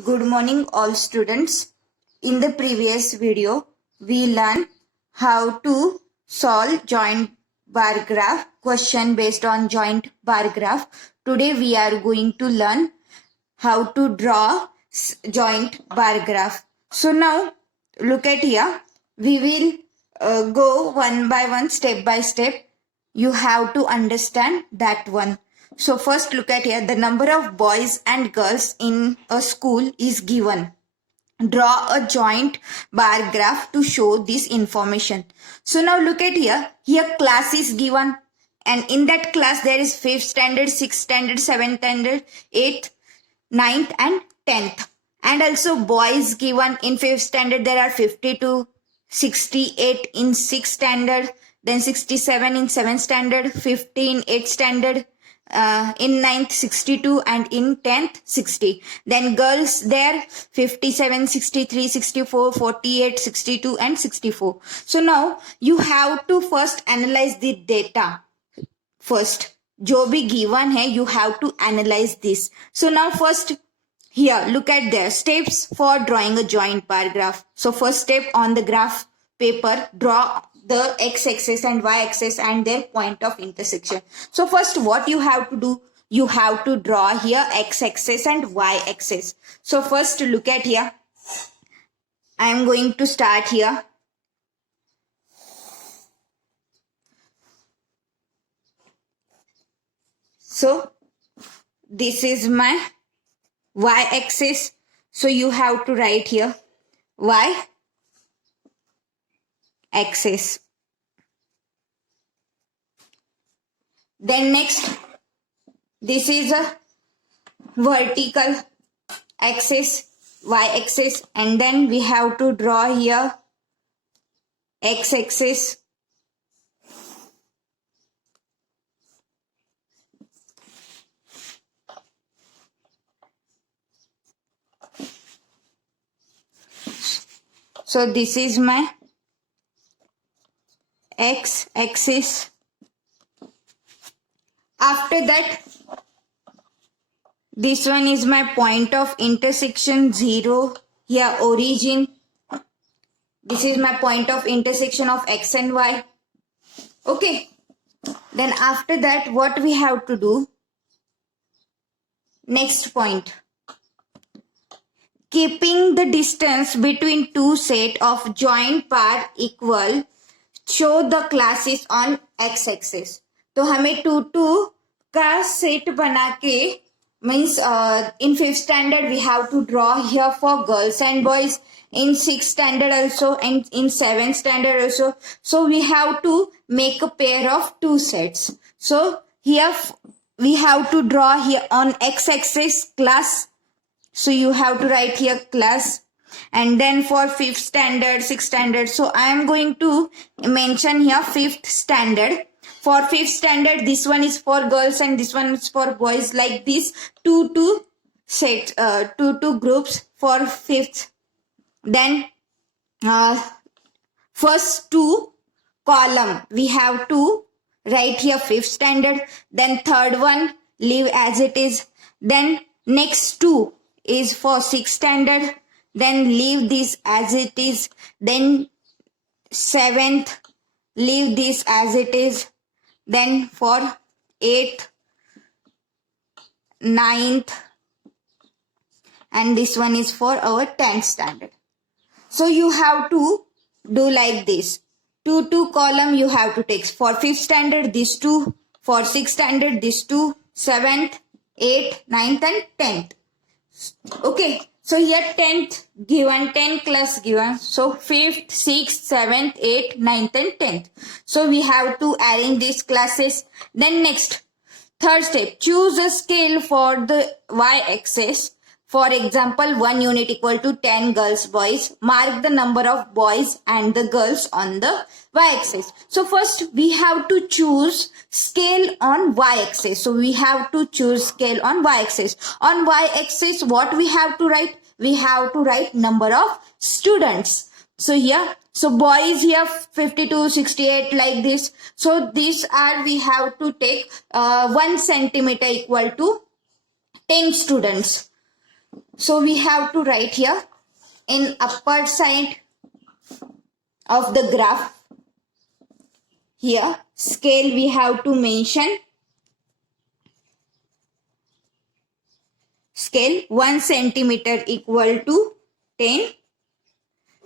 Good morning all students. In the previous video, we learned how to solve joint bar graph question based on joint bar graph. Today we are going to learn how to draw joint bar graph. So now look at here. We will go one by one, step by step. You have to understand that one. So first look at here, the number of boys and girls in a school is given. Draw a joint bar graph to show this information. So now look at here class is given, and in that class there is 5th standard, 6th standard, 7th standard, 8th, 9th and 10th. And also boys given. In 5th standard there are 52, 68 in 6th standard, then 67 in 7th standard, 50 in 8th standard, in 9th 62 and in 10th 60. Then girls there 57, 63, 64, 48, 62 and 64. So now you have to first analyze the data first. जो भी given है, you have to analyze this. So now first here look at their steps for drawing a joint bar graph. So first step, on the graph paper draw the x-axis and y-axis and their point of intersection. So first what you have to do, you have to draw here x-axis and y-axis. So first look at here. I am going to start here. So this is my y-axis. So you have to write here y-axis. Then next, this is a vertical axis, y-axis, and then we have to draw here x-axis. So this is my x-axis. After that, this one is my point of intersection 0, here origin. This is my point of intersection of x and y. Okay. Then after that, what we have to do? Next point. Keeping the distance between two set of joint bar equal, show the classes on x-axis. तो हमें 2 का set बना के means in 5th standard we have to draw here for girls and boys, in 6th standard also and in 7th standard also. So we have to make a pair of 2 sets. So here we have to draw here on x-axis class. So you have to write here class. And then for 5th standard, 6th standard, so I am going to mention here 5th standard. For 5th standard, this one is for girls and this one is for boys, like this. 2 set, 2 groups for 5th. Then first 2 column we have to write here 5th standard. Then third one leave as it is. Then next 2 is for 6th standard. Then leave this as it is. Then 7th, leave this as it is. Then for 8th, 9th, and this one is for our 10th standard. So you have to do like this. 2 column you have to take. For 5th standard, this 2. For 6th standard, this 2. 7th, 8th, 9th and 10th. Okay. So here 10th given, 10 class given. So 5th, 6th, 7th, 8th, 9th and 10th. So we have to arrange these classes. Then next, third step, choose a scale for the y-axis. For example, 1 unit equal to 10 girls, boys. Mark the number of boys and the girls on the y-axis. So first we have to choose scale on y-axis. So we have to choose scale on y-axis. On y-axis, what we have to write? We have to write number of students. So here, so boys here 52, 68 like this. So these are, we have to take 1 centimeter equal to 10 students. So we have to write here in upper side of the graph. Here scale we have to mention. Scale 1 centimeter equal to 10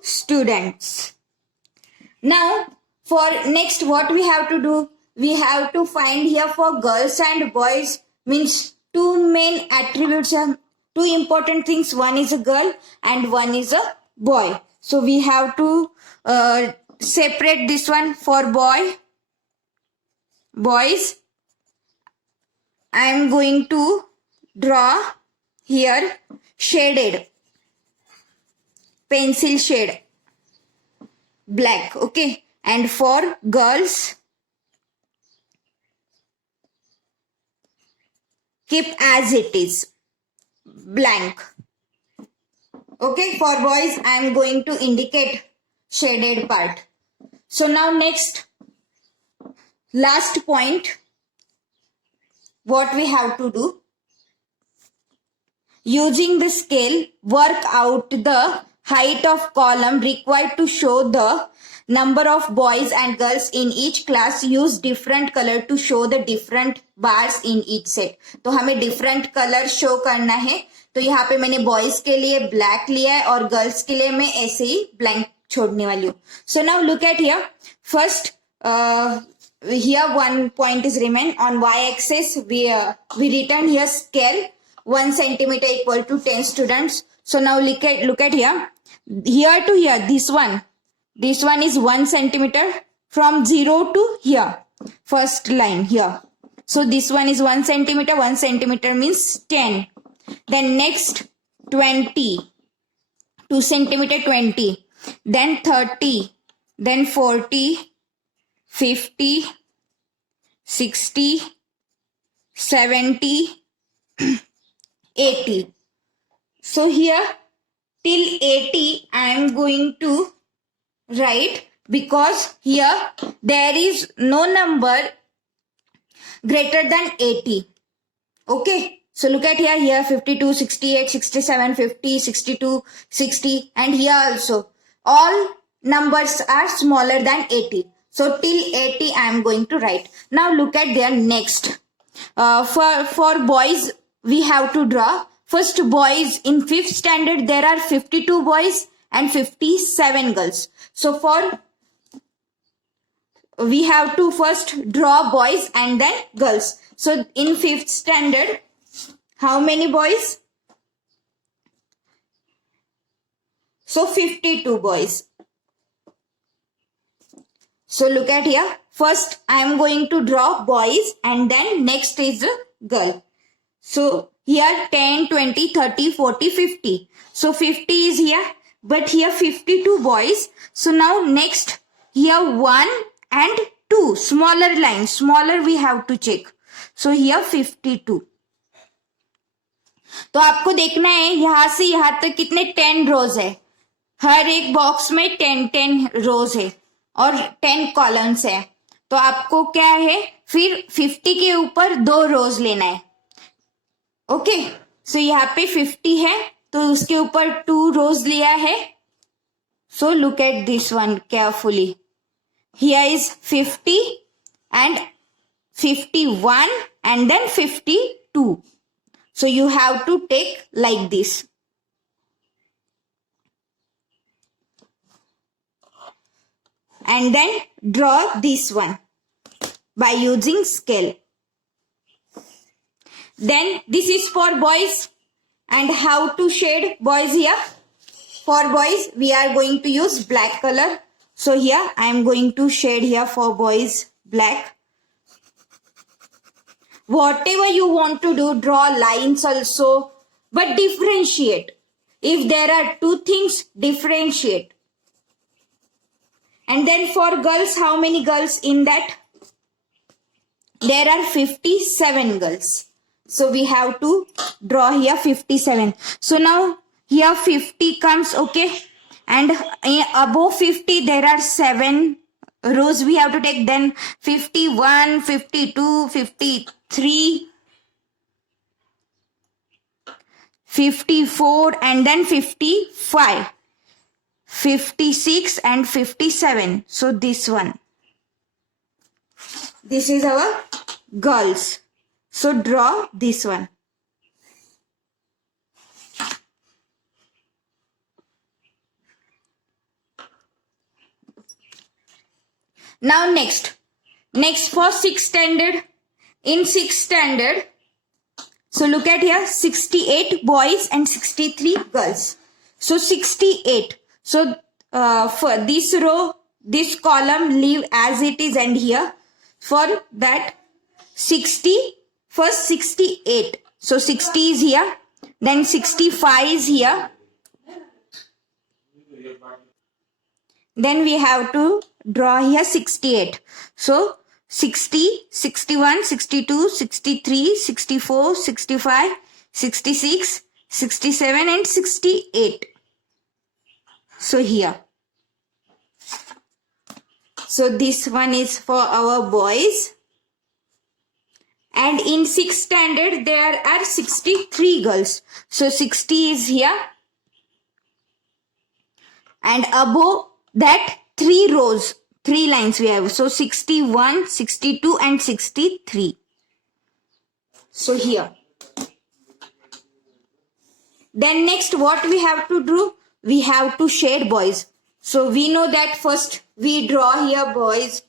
students. Now for next what we have to do? We have to find here for girls and boys, means two main attributes, two important things. One is a girl and one is a boy. So we have to separate this one for boys. I am going to draw here shaded, pencil shade, black. Okay. And for girls, keep as it is, blank. Okay. For boys, I am going to indicate shaded part. So now next, last point, what we have to do? Using the scale, work out the height of column required to show the number of boys and girls in each class. Use different color to show the different bars in each set. तो हमें different color show करना है. तो यहाँ पे मैंने boys के लिए black लिया है और girls के लिए मैं ऐसे ही blank छोड़ने वाली हूँ. So now look at here. First, here one point is remain. On y-axis, we return here scale 1 centimeter equal to 10 students. So now look at here. Here to here, this one is 1 centimeter from 0 to here. First line here. So this one is 1 centimeter. 1 centimeter means 10. Then next 20. 2 centimeter 20. Then 30. Then 40. 50. 60. 70. 80. So here till 80 I am going to write, because here there is no number greater than 80. Okay. So look at here 52, 68, 67, 50, 62, 60, and here also all numbers are smaller than 80. So till 80 I am going to write. Now look at their next. For boys we have to draw. First, boys in 5th standard there are 52 boys and 57 girls. So we have to first draw boys and then girls. So in 5th standard, how many boys? So 52 boys. So look at here. First I am going to draw boys and then next is a girl. So here 10, 20, 30, 40, 50. So 50 is here, but here 52 boys. So now next here 1 and 2, smaller line, smaller we have to check. So here 52. तो आपको देखना है यहां से यहां तक कितने 10 रोज है. हर एक बॉक्स में 10 रोज है और 10 कॉलम्स है. तो आपको क्या है, फिर 50 के ऊपर 2 रोज लेना है. ओके. सो यहाँ पे 50 है तो उसके ऊपर 2 रोज लिया है. So look at this one carefully. Here is 50 and 51 and then 52. So you have to take like this. And then draw this one by using scale. Then this is for boys. And how to shade boys here? For boys we are going to use black color. So here I am going to shade here for boys black. Whatever you want to do, draw lines also, but differentiate. If there are 2 things, differentiate. And then for girls, how many girls in that? There are 57 girls. So we have to draw here 57. So now here 50 comes, okay. And above 50 there are 7 rows we have to take. Then 51, 52, 53, 54 and then 55, 56 and 57. So this one. This is our girls. So draw this one. Now next for 6th standard. In 6th standard, so look at here, 68 boys and 63 girls. So 68. So for this row, this column leave as it is, and here for that 60, first 68. So 60 is here, then 65 is here. Then we have to draw here 68. So 60, 61, 62, 63, 64, 65, 66, 67 and 68. So here. So this one is for our boys. And in 6th standard there are 63 girls. So 60 is here. And above that 3 rows, 3 lines we have. So 61, 62 and 63. So here. Then next what we have to do? We have to shade boys. So we know that first we draw here boys.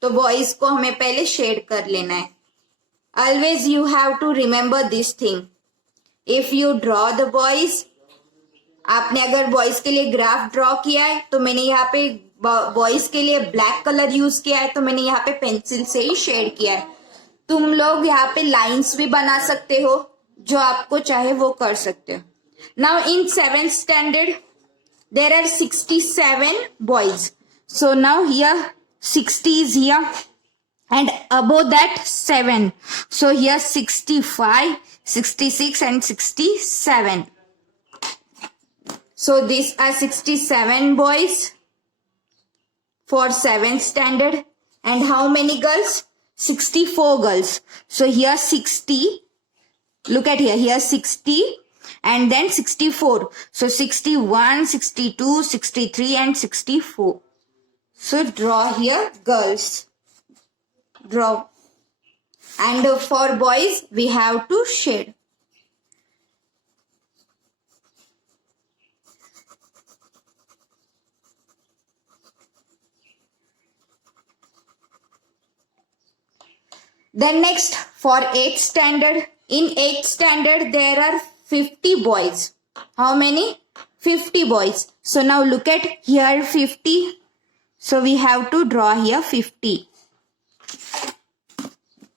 तो boys को हमें पहले shade कर लेना है. Always you have to remember this thing. If you draw the boys, आपने अगर boys के लिए ग्राफ ड्रॉ किया है तो मैंने यहाँ पे बॉयज के लिए ब्लैक कलर यूज किया है, तो मैंने यहाँ पे पेंसिल से ही शेड किया है. तुम लोग यहाँ पे लाइंस भी बना सकते हो, जो आपको चाहे वो कर सकते हो. Now in 7th standard there are 67 boys. So now here 60 is here and above that 7. So here 65, 66 and 67. So these are 67 boys for 7th standard. And how many girls? 64 girls. So here 60. Look at here. Here 60 and then 64. So 61, 62, 63 and 64. So draw here girls. Draw. And for boys we have to shade. Then next for 8th standard. In 8th standard there are 50 boys. How many? 50 boys. So now look at here 50. So we have to draw here 50.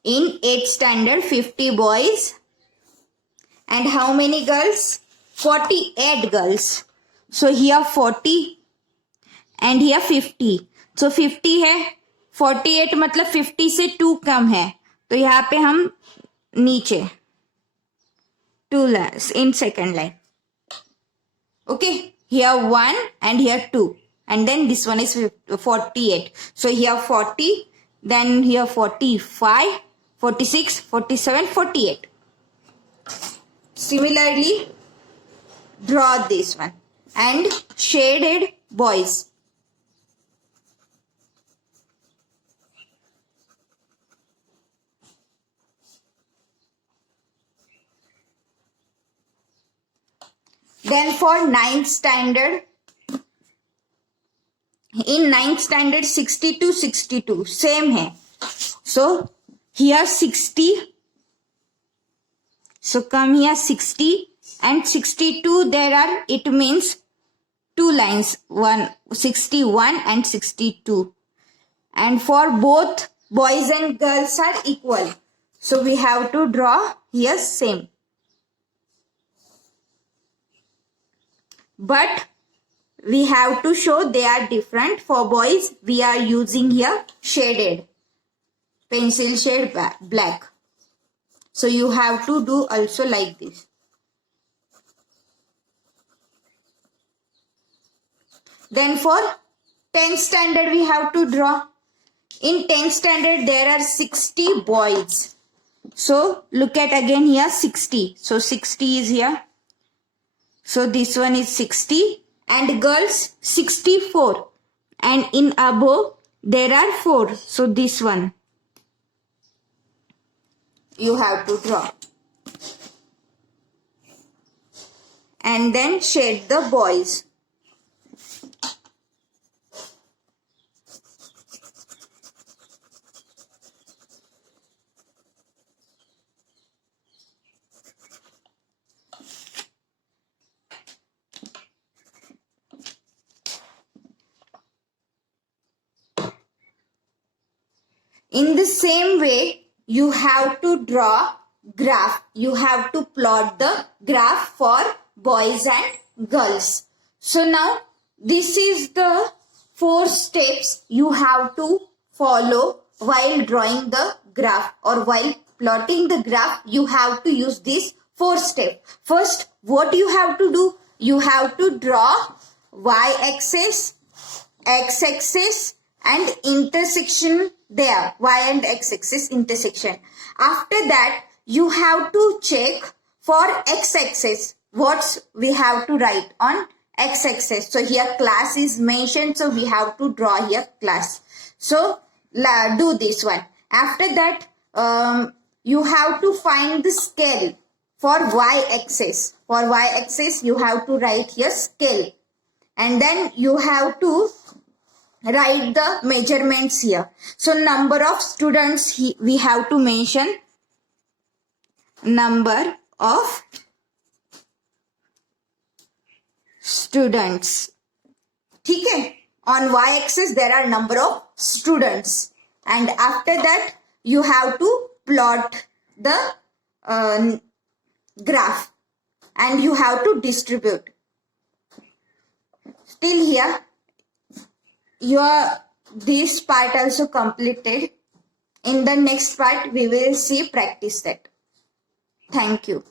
In 8th standard 50 boys. And how many girls? 48 girls. So here 40 and here 50. So 50 है, 48 मतलब 50 से 2 कम है, तो यहाँ पे हम नीचे 2 lines in second line. Okay, here 1 and here 2, and then this one is 48. So here 40, then here 45, 46, 47, 48. Similarly, draw this one and shaded boys. Then for 9th standard, in 9th standard 60 to 62 same है. So here 60. So come here 60 and 62 there are, it means 2 lines, 61 and 62. And for both boys and girls are equal. So we have to draw here same. But we have to show they are different. For boys, we are using here shaded, pencil shade black. So you have to do also like this. Then for 10th standard, we have to draw. In 10th standard, there are 60 boys. So look at again here 60. So 60 is here. So this one is 60 and girls 64. And in above there are 4. So this one you have to draw. And then shade the boys. In the same way, you have to draw graph. You have to plot the graph for boys and girls. So now this is the 4 steps you have to follow while drawing the graph or while plotting the graph. You have to use these 4 steps. First, what you have to do? You have to draw y-axis, x-axis and intersection there, y and x-axis intersection. After that, you have to check for x-axis. What we have to write on x-axis. So here class is mentioned, so we have to draw here class. So do this one. After that, you have to find the scale for y-axis. For y-axis, you have to write here scale. And then you have to write the measurements here. So number of students, we have to mention number of students. ठीक है? On y-axis there are number of students. And after that you have to plot the graph. And you have to distribute. Till here this part also completed. In the next part we will see practice set. Thank you.